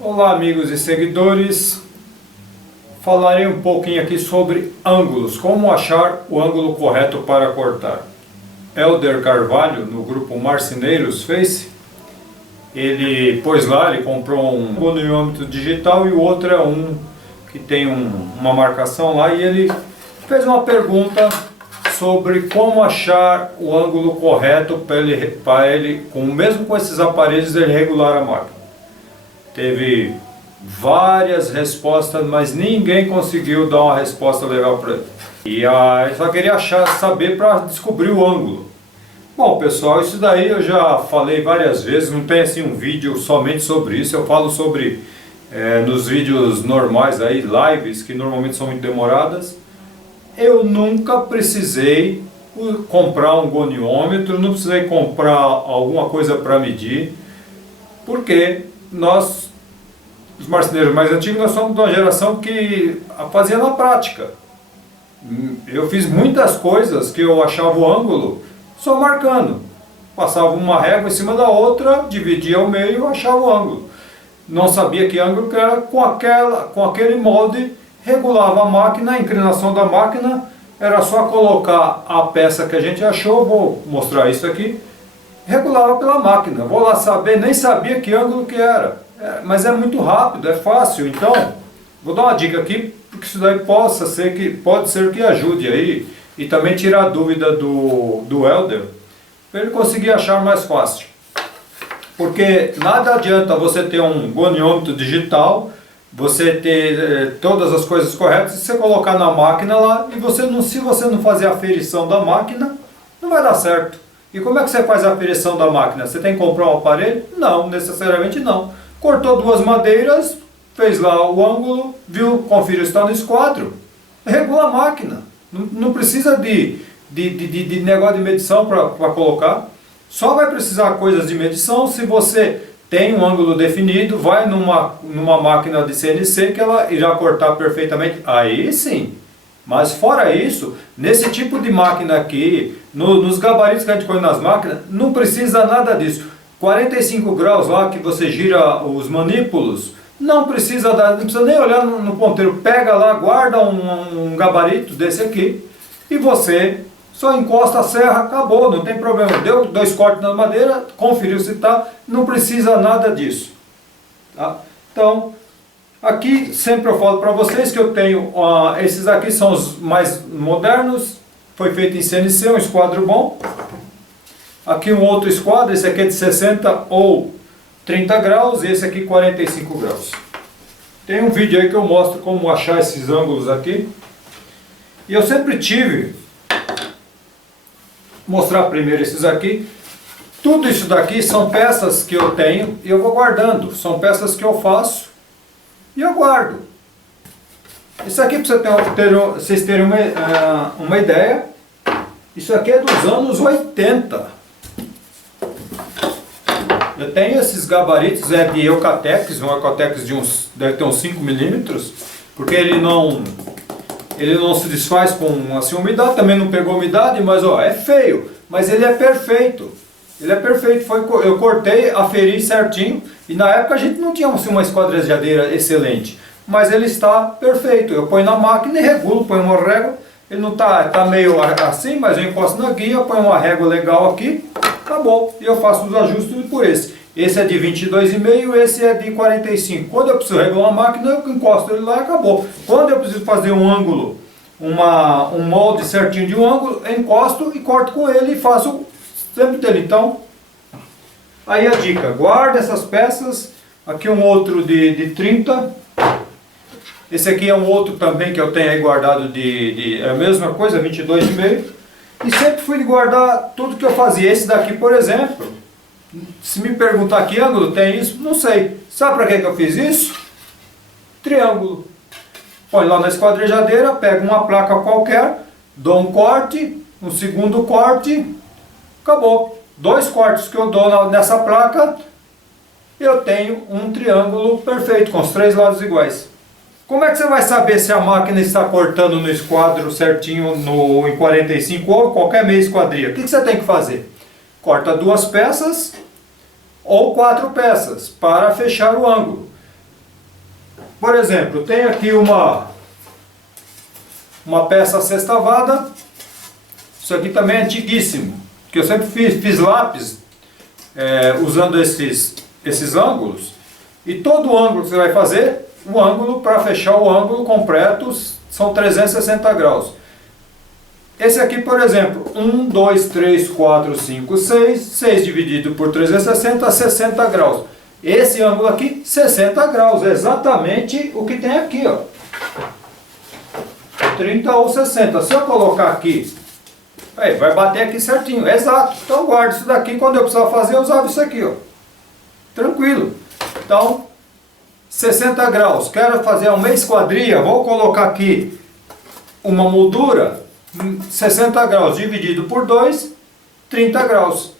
Olá amigos e seguidores, falarei um pouquinho aqui sobre ângulos, como achar o ângulo correto para cortar. Helder Carvalho, no grupo Marceneiros Face, ele pôs lá, ele comprou um goniometro digital e o outro é um que tem uma marcação lá, e ele fez uma pergunta sobre como achar o ângulo correto para ele, mesmo com esses aparelhos, ele regular a máquina. Teve várias respostas, mas ninguém conseguiu dar uma resposta legal para ele. E eu só queria saber para descobrir o ângulo. Bom pessoal, isso daí eu já falei várias vezes, não tem assim um vídeo somente sobre isso. Eu falo sobre nos vídeos normais aí, lives, que normalmente são muito demoradas. Eu nunca precisei comprar um goniômetro, não precisei comprar alguma coisa para medir, porque nós, os marceneiros mais antigos, nós somos de uma geração que fazia na prática. Eu fiz muitas coisas que eu achava o ângulo só marcando. Passava uma régua em cima da outra, dividia ao meio e achava o ângulo. Não sabia que ângulo que era, com aquele molde, regulava a máquina, a inclinação da máquina. Era só colocar a peça que a gente achou, vou mostrar isso aqui, regulava pela máquina. Vou lá saber, nem sabia que ângulo que era. Mas é muito rápido, é fácil. Então, vou dar uma dica aqui, porque isso daí pode ser que ajude aí, e também tirar a dúvida do Helder, para ele conseguir achar mais fácil. Porque nada adianta você ter um goniômetro digital, você ter todas as coisas corretas, e você colocar na máquina lá, e se você não fazer a aferição da máquina, não vai dar certo. E como é que você faz a aferição da máquina? Você tem que comprar um aparelho? Não, necessariamente não. Cortou duas madeiras, fez lá o ângulo, viu, conferiu se está no esquadro, regula a máquina. Não precisa de negócio de medição para colocar. Só vai precisar coisas de medição se você tem um ângulo definido, vai numa máquina de CNC que ela irá cortar perfeitamente. Aí sim. Mas fora isso, nesse tipo de máquina aqui, nos gabaritos que a gente põe nas máquinas, não precisa nada disso. 45 graus lá que você gira os manípulos, não precisa nem olhar no ponteiro. Pega lá, guarda um gabarito desse aqui e você só encosta a serra, acabou, não tem problema. Deu 2 cortes na madeira, conferiu se está, não precisa nada disso. Tá? Então, aqui sempre eu falo para vocês que eu tenho, esses aqui são os mais modernos, foi feito em CNC, um esquadro bom. Aqui um outro esquadro, esse aqui é de 60 ou 30 graus, e esse aqui 45 graus. Tem um vídeo aí que eu mostro como achar esses ângulos aqui. E eu sempre tive, mostrar primeiro esses aqui. Tudo isso daqui são peças que eu tenho e eu vou guardando. São peças que eu faço e eu guardo. Isso aqui, para vocês terem uma ideia, isso aqui é dos anos 80. Eu tenho esses gabaritos, de Eucatex, um Eucatex deve ter uns 5 milímetros, porque ele não se desfaz com assim, umidade, também não pegou umidade, mas ó, é feio, mas ele é perfeito. Ele é perfeito, eu cortei, aferi certinho, e na época a gente não tinha assim, uma esquadrejadeira excelente, mas ele está perfeito. Eu ponho na máquina e regulo, ponho uma régua, ele não tá meio assim, mas eu encosto na guia, ponho uma régua legal aqui, acabou, e eu faço os ajustes por esse. Esse é de 22,5, esse é de 45. Quando eu preciso regular a máquina, eu encosto ele lá e acabou. Quando eu preciso fazer um ângulo, um molde certinho de um ângulo, eu encosto e corto com ele e faço sempre dele. Então, aí a dica, guarda essas peças. Aqui um outro de 30. Esse aqui é um outro também que eu tenho aí guardado é a mesma coisa, 22,5. E sempre fui guardar tudo que eu fazia. Esse daqui, por exemplo, se me perguntar que ângulo tem isso, não sei. Sabe para que eu fiz isso? Triângulo. Põe lá na esquadrejadeira, pego uma placa qualquer, dou um corte, um segundo corte, acabou. 2 cortes que eu dou nessa placa, eu tenho um triângulo perfeito, com os 3 lados iguais. Como é que você vai saber se a máquina está cortando no esquadro certinho em 45 ou qualquer meia esquadria? O que você tem que fazer? Corta 2 peças ou 4 peças para fechar o ângulo. Por exemplo, tem aqui uma peça sextavada. Isso aqui também é antiguíssimo, que eu sempre fiz lápis usando esses ângulos. E todo ângulo que você vai fazer, o ângulo para fechar o ângulo completo são 360 graus. Esse aqui, por exemplo, 1, 2, 3, 4, 5, 6, 6 dividido por 360, 60 graus. Esse ângulo aqui, 60 graus, é exatamente o que tem aqui, ó. 30 ou 60. Se eu colocar aqui, aí, vai bater aqui certinho, é exato. Então guardo isso daqui, quando eu precisar fazer, eu usava isso aqui, ó. Tranquilo. Então, 60 graus. Quero fazer uma esquadria, vou colocar aqui uma moldura, 60 graus dividido por 2, 30 graus.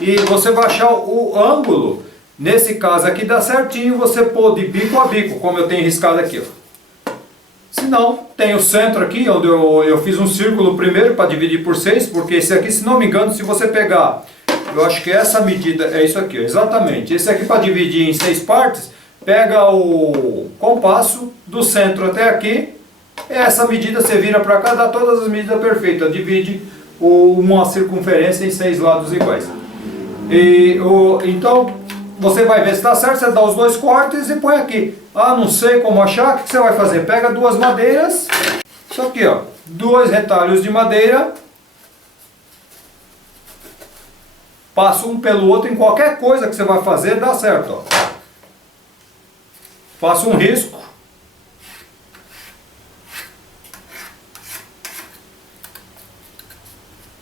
E você vai achar o ângulo, nesse caso aqui dá certinho, você pôr de bico a bico, como eu tenho riscado aqui, ó. Se não, tem o centro aqui, onde eu fiz um círculo primeiro para dividir por 6, porque esse aqui, se não me engano, se você pegar, eu acho que essa medida é isso aqui, ó, exatamente. Esse aqui para dividir em 6 partes, pega o compasso do centro até aqui, essa medida você vira para cá, dá todas as medidas perfeitas, divide uma circunferência em 6 lados iguais. Então, você vai ver se está certo, você dá os 2 cortes e põe aqui. Ah, não sei como achar, o que você vai fazer? Pega 2 madeiras, isso aqui, ó, 2 retalhos de madeira, passa um pelo outro, em qualquer coisa que você vai fazer, dá certo, ó. Faça um risco.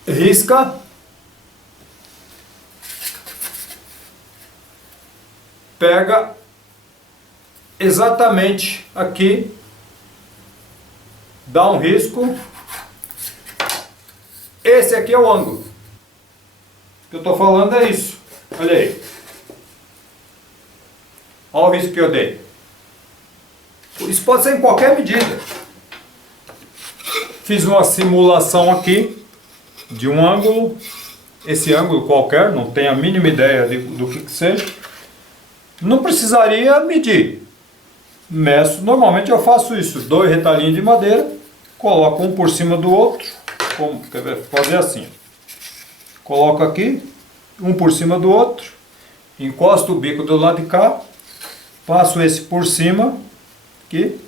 Risca. Pega exatamente aqui, dá um risco. Esse aqui é o ângulo. O que eu estou falando é isso. Olha aí. Olha o risco que eu dei. Isso pode ser em qualquer medida. Fiz uma simulação aqui de um ângulo. Esse ângulo qualquer, não tenho a mínima ideia do que seja. Não precisaria medir. Meço, normalmente eu faço isso. 2 retalhinhos de madeira, coloco um por cima do outro. Quer ver? Fazer assim. Coloco aqui, um por cima do outro. Encosto o bico do lado de cá. Passo esse por cima. Aqui.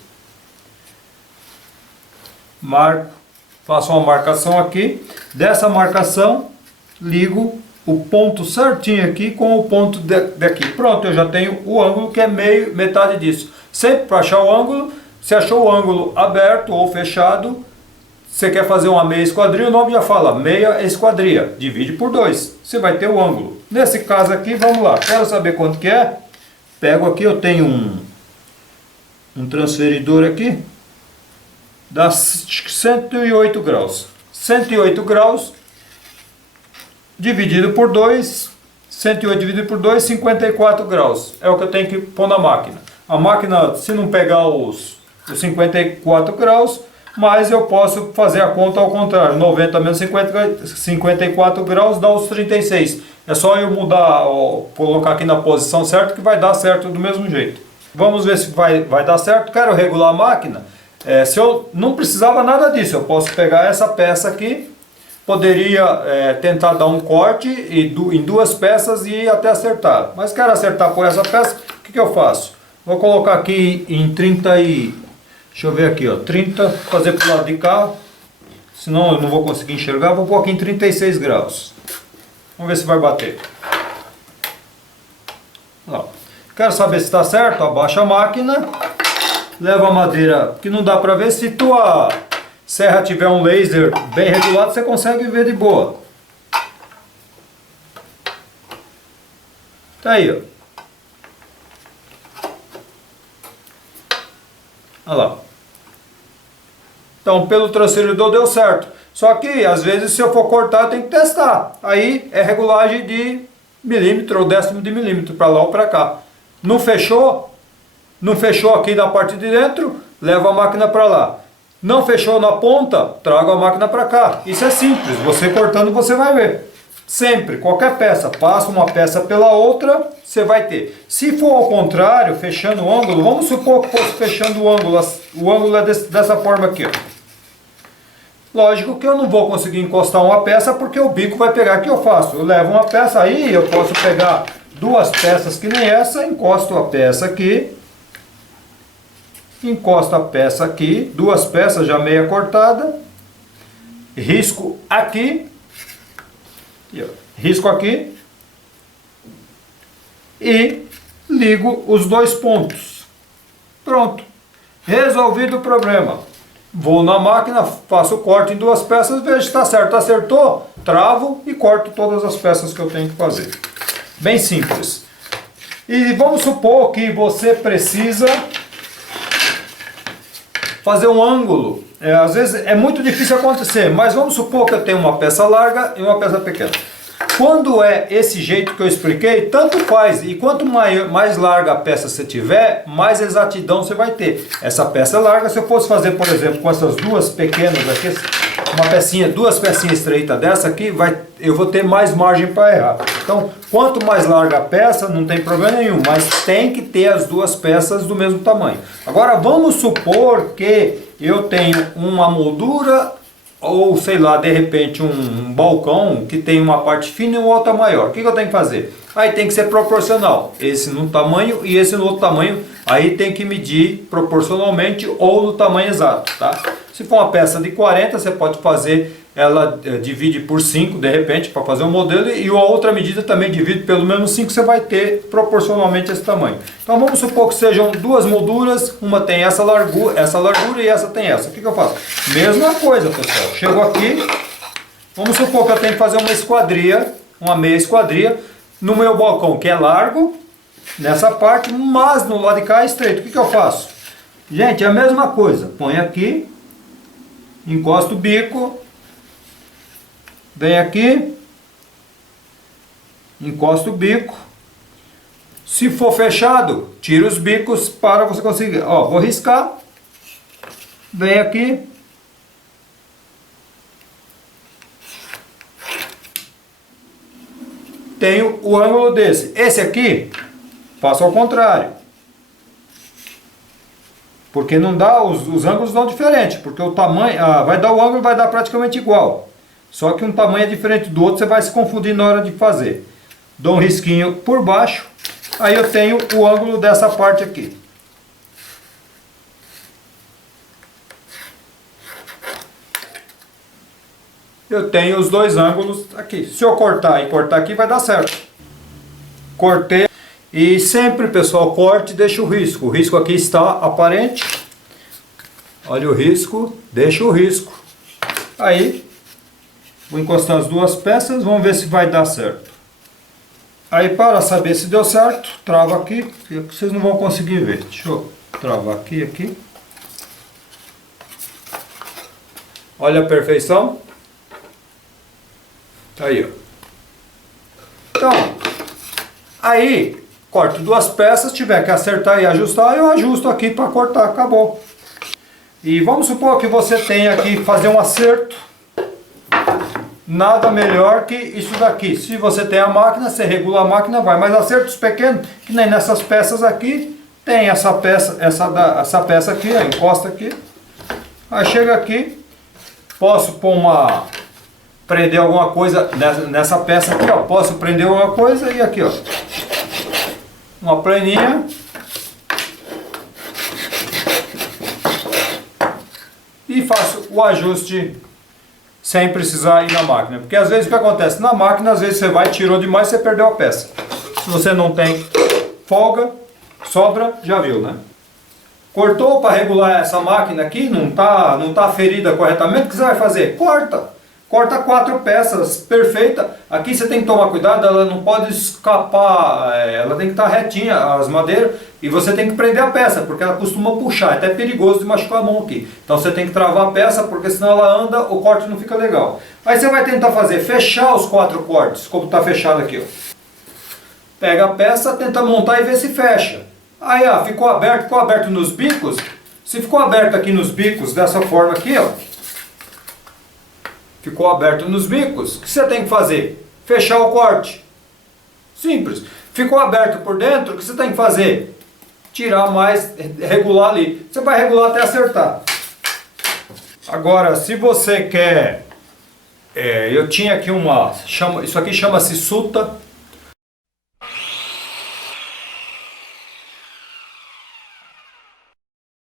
Marco. Faço uma marcação aqui. Dessa marcação, ligo o ponto certinho aqui com o ponto daqui. Pronto, eu já tenho o ângulo que é metade disso. Sempre para achar o ângulo, se achou o ângulo aberto ou fechado, você quer fazer uma meia esquadria, o nome já fala, meia esquadria, divide por 2, você vai ter o ângulo. Nesse caso aqui, vamos lá, quero saber quanto que é, pego aqui, eu tenho um transferidor aqui, dá 108 graus. 108 graus, dividido por 2, 108 dividido por 2, 54 graus. É o que eu tenho que pôr na máquina. A máquina, se não pegar os 54 graus, mas eu posso fazer a conta ao contrário. 90 menos 54 graus dá os 36. É só eu mudar, colocar aqui na posição certa que vai dar certo do mesmo jeito. Vamos ver se vai dar certo. Quero regular a máquina. Se eu não precisava nada disso, eu posso pegar essa peça aqui, poderia tentar dar um corte em 2 peças e ir até acertar. Mas quero acertar por essa peça, o que eu faço? Vou colocar aqui em 30 e... Deixa eu ver aqui, ó, 30, fazer para o lado de cá, senão eu não vou conseguir enxergar, vou pôr aqui em 36 graus. Vamos ver se vai bater. Ó. Quero saber se está certo, abaixa a máquina, leva a madeira, que não dá para ver, se tua serra tiver um laser bem regulado, você consegue ver de boa. Tá aí, ó. Olha lá. Então, pelo transferidor deu certo. Só que, às vezes, se eu for cortar, eu tenho que testar. Aí, é regulagem de milímetro ou décimo de milímetro, para lá ou para cá. Não fechou? Não fechou aqui da parte de dentro? Leva a máquina para lá. Não fechou na ponta? Traga a máquina para cá. Isso é simples. Você cortando, você vai ver. Sempre, qualquer peça, passa uma peça pela outra, você vai ter. Se for ao contrário, fechando o ângulo, vamos supor que fosse fechando o ângulo é dessa forma aqui, ó. Lógico que eu não vou conseguir encostar uma peça porque o bico vai pegar. O que eu faço? Eu levo uma peça aí, eu posso pegar duas peças que nem essa, encosto a peça aqui, encosto a peça aqui, duas peças já meia cortada, risco aqui, risco aqui e ligo os dois pontos. Pronto, resolvido o problema. Vou na máquina, faço o corte em duas peças, vejo se está certo. Acertou, travo e corto todas as peças que eu tenho que fazer. Bem simples. E vamos supor que você precisa fazer um ângulo. Às vezes é muito difícil acontecer, mas vamos supor que eu tenho uma peça larga e uma peça pequena. Quando é esse jeito que eu expliquei, tanto faz. E quanto mais larga a peça você tiver, mais exatidão você vai ter. Essa peça é larga, se eu fosse fazer, por exemplo, com essas duas pequenas aqui, uma pecinha, duas pecinhas estreitas dessa aqui, eu vou ter mais margem para errar. Então, quanto mais larga a peça, não tem problema nenhum, mas tem que ter as duas peças do mesmo tamanho. Agora, vamos supor que eu tenho uma moldura, ou sei lá, de repente um balcão que tem uma parte fina e uma outra maior. O que eu tenho que fazer? Aí tem que ser proporcional, esse no tamanho e esse no outro tamanho. Aí tem que medir proporcionalmente ou no tamanho exato, tá? Se for uma peça de 40, você pode fazer, ela divide por 5 de repente para fazer um modelo, e a outra medida também divide pelo menos 5, você vai ter proporcionalmente esse tamanho. Então vamos supor que sejam duas molduras, uma tem essa largura e essa tem essa. O que eu faço? Mesma coisa, pessoal. Chego aqui, vamos supor que eu tenho que fazer uma esquadria, uma meia esquadria, no meu balcão que é largo, nessa parte, mas no lado de cá é estreito. O que eu faço? Gente, é a mesma coisa. Põe aqui, encosta o bico, vem aqui, encosta o bico. Se for fechado, tira os bicos para você conseguir. Ó, vou riscar, vem aqui, tenho o ângulo desse. Esse aqui, faço ao contrário. Porque não dá, os ângulos dão diferente, porque o tamanho, vai dar o ângulo, vai dar praticamente igual. Só que um tamanho é diferente do outro, você vai se confundir na hora de fazer. Dou um risquinho por baixo, aí eu tenho o ângulo dessa parte aqui. Eu tenho os dois ângulos aqui. Se eu cortar e cortar aqui, vai dar certo. Cortei. E sempre, pessoal, corte e deixa o risco. O risco aqui está aparente. Olha o risco, deixa o risco. Aí, vou encostar as duas peças, vamos ver se vai dar certo. Aí, para saber se deu certo, trava aqui, porque vocês não vão conseguir ver. Deixa eu travar aqui. Olha a perfeição. Aí, ó. Então, aí, corto duas peças, tiver que acertar e ajustar, eu ajusto aqui para cortar, acabou. E vamos supor que você tenha que fazer um acerto. Nada melhor que isso daqui. Se você tem a máquina, você regula a máquina, vai. Mas acertos pequenos, que nem nessas peças aqui, tem essa peça, essa peça aqui, ó, encosta aqui. Aí chega aqui, posso pôr prender alguma coisa nessa peça aqui, ó. Posso prender alguma coisa e aqui, ó. Uma planinha. E faço o ajuste sem precisar ir na máquina. Porque às vezes o que acontece? Na máquina, às vezes você vai, tirou demais, você perdeu a peça. Se você não tem folga, sobra, já viu, né? Cortou para regular essa máquina aqui, não tá ferida corretamente, o que você vai fazer? Corta 4 peças, perfeita. Aqui você tem que tomar cuidado, ela não pode escapar, ela tem que estar retinha, as madeiras, e você tem que prender a peça, porque ela costuma puxar, é até perigoso de machucar a mão aqui. Então você tem que travar a peça, porque senão ela anda, o corte não fica legal. Aí você vai tentar fechar os 4 cortes, como está fechado aqui, ó. Pega a peça, tenta montar e vê se fecha. Aí, ó, ficou aberto nos bicos. Se ficou aberto aqui nos bicos, dessa forma aqui, ó. Ficou aberto nos bicos, o que você tem que fazer? fechar o corte. Simples. Ficou aberto por dentro, o que você tem que fazer? Tirar mais, regular ali. Você vai regular até acertar. Agora, se você quer... eu tinha aqui isso aqui chama-se suta.